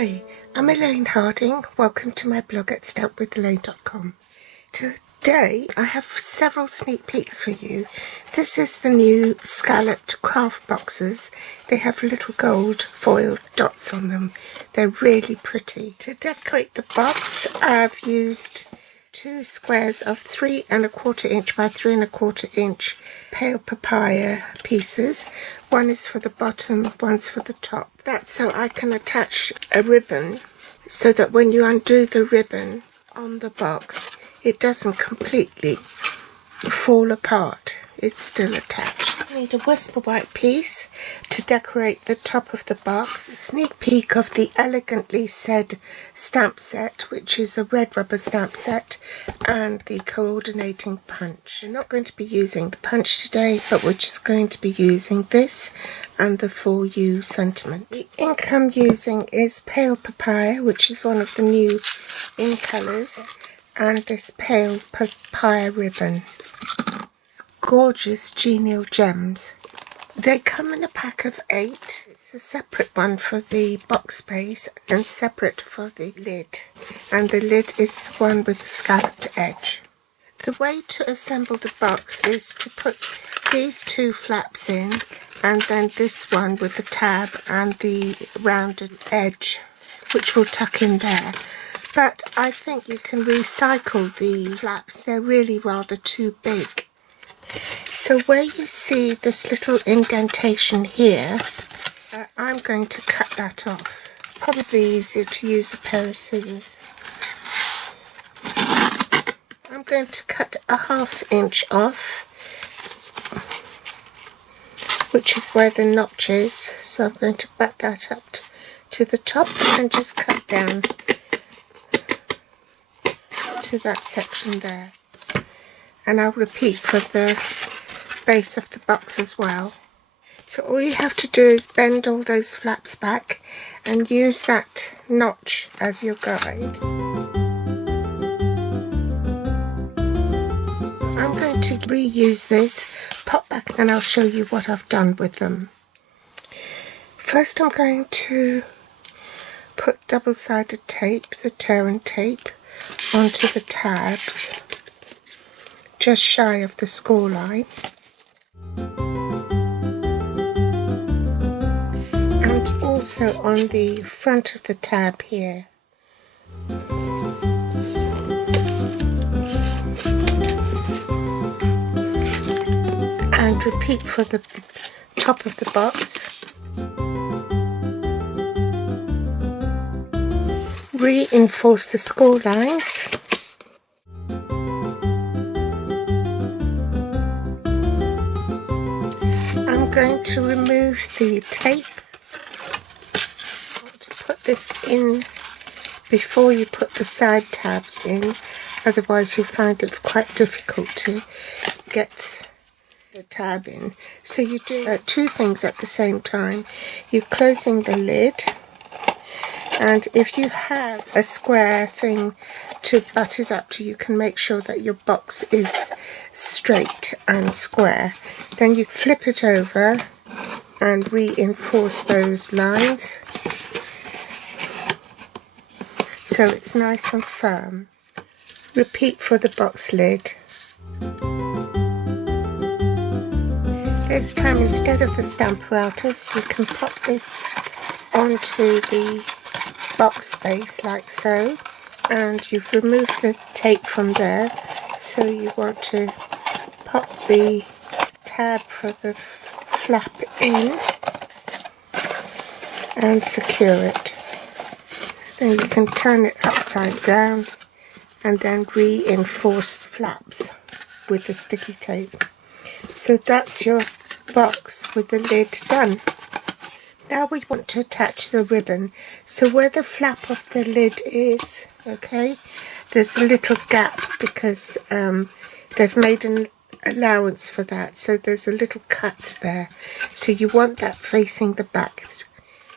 Hi, I'm Elaine Harding. Welcome to my blog at stampedwithelaine.com. Today I have several sneak peeks for you. This is the new Scalloped Kraft boxes. They have little gold foiled dots on them. They're really pretty. To decorate the box, I've used 2 squares of 3 1/4 inch by 3 1/4 inch pale papaya pieces. One is for the bottom, one's for the top. That's so I can attach a ribbon so that when you undo the ribbon on the box, it doesn't completely fall apart. It's still attached. I need a whisper white piece to decorate the top of the box. A sneak peek of the elegantly said stamp set, which is a red rubber stamp set, and the coordinating punch. We're not going to be using the punch today, but we're just going to be using this and the For You sentiment. The ink I'm using is pale papaya, which is one of the new in colours, and this pale papaya ribbon. Gorgeous genial gems. They come in a pack of 8. It's a separate one for the box base and separate for the lid, and the lid is the one with the scalloped edge. The way to assemble the box is to put these 2 flaps in and then this one with the tab and the rounded edge, which will tuck in there. But I think you can recycle the flaps. They're really rather too big. So where you see this little indentation here, I'm going to cut that off. Probably easier to use a pair of scissors. I'm going to cut a 1/2 inch off, which is where the notch is. So I'm going to butt that up to the top and just cut down to that section there. And I'll repeat for the base of the box as well. So all you have to do is bend all those flaps back and use that notch as your guide. I'm going to reuse this, pop back, and I'll show you what I've done with them. First I'm going to put double-sided tape, the tearing tape, onto the tabs just shy of the score line, and also on the front of the tab here. And repeat for the top of the box. Reinforce the score lines. I'm going to remove the tape. I want to put this in before you put the side tabs in, otherwise you'll find it quite difficult to get the tab in. So you do 2 things at the same time. You're closing the lid, and if you have a square thing to butt it up to, you can make sure that your box is straight and square. Then you flip it over and reinforce those lines so it's nice and firm. Repeat for the box lid. This time, instead of the stamp apparatus, you can pop this onto the box base like so, and you've removed the tape from there, so you want to pop the tab for the flap in and secure it. Then you can turn it upside down and then reinforce the flaps with the sticky tape. So that's your box with the lid done. Now we want to attach the ribbon. So where the flap of the lid is, okay, there's a little gap because they've made an allowance for that. So there's a little cut there. So you want that facing the back.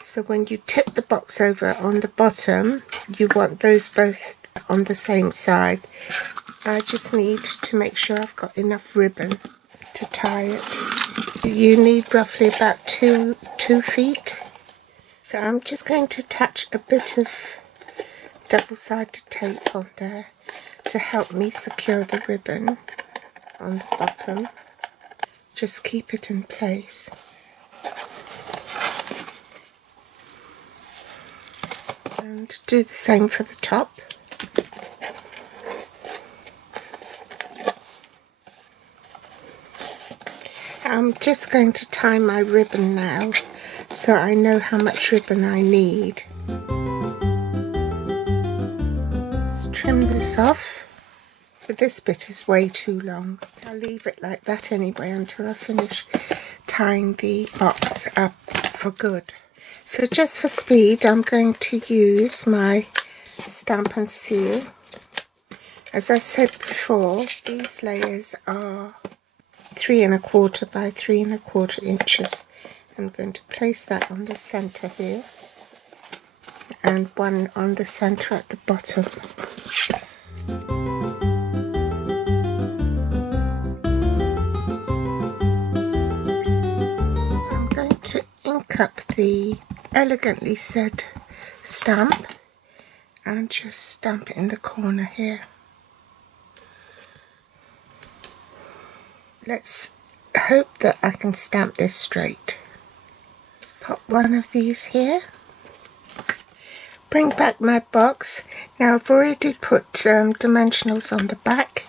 So when you tip the box over on the bottom, you want those both on the same side. I just need to make sure I've got enough ribbon to tie it. You need roughly about 2 feet. So I'm just going to attach a bit of double-sided tape on there to help me secure the ribbon on the bottom. Just keep it in place. And do the same for the top. I'm just going to tie my ribbon now so I know how much ribbon I need. Let's trim this off, but this bit is way too long. I'll leave it like that anyway until I finish tying the box up for good. So just for speed, I'm going to use my stamp and seal. As I said before, these layers are 3 1/4 by 3 1/4 inches. I'm going to place that on the centre here and one on the centre at the bottom. I'm going to ink up the Elegantly Said stamp and just stamp it in the corner here. Let's hope that I can stamp this straight. Let's pop one of these here. Bring back my box. Now I've already put dimensionals on the back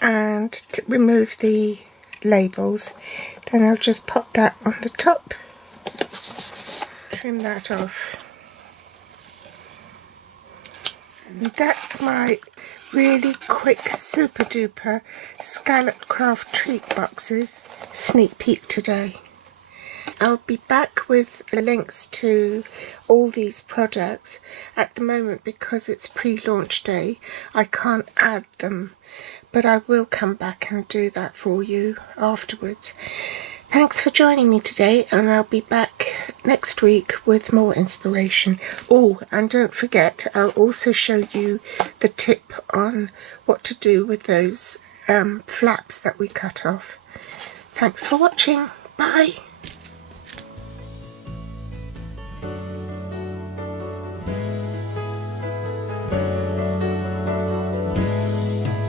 and to remove the labels. Then I'll just pop that on the top. Trim that off. And that's my really quick super duper Scalloped Kraft treat boxes sneak peek today. I'll be back with links to all these products. At the moment, because it's pre-launch day, I can't add them, but I will come back and do that for you afterwards. Thanks for joining me today, and I'll be back next week with more inspiration. Oh, and don't forget, I'll also show you the tip on what to do with those flaps that we cut off. Thanks for watching. Bye.